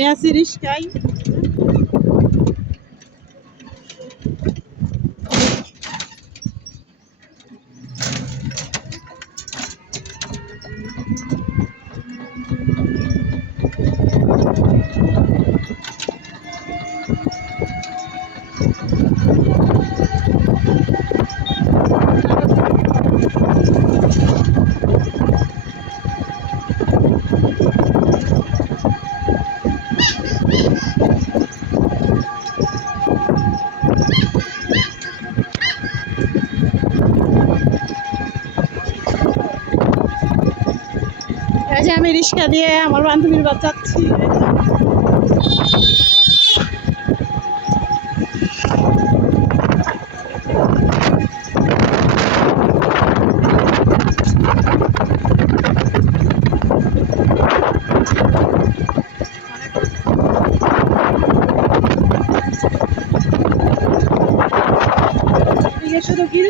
আমি আছি রিস্কায়। এই যে আমি রিক্সা দিয়ে আমার বান্ধবীর বাড়ি যাচ্ছি। শুধু কি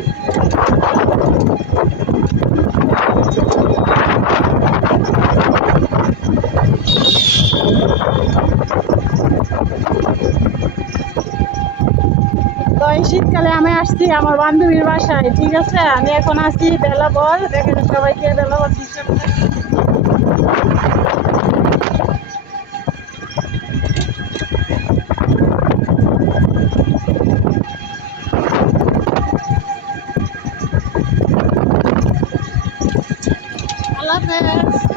তো এই শীতকালে আমি আসছি আমার বান্ধবীর বাসায়, ঠিক আছে। আমি এখন আসছি বেলাবর, দেখেন সবাইকে বেলাবর দৃশ্য। আল্লাহ হাফেজ।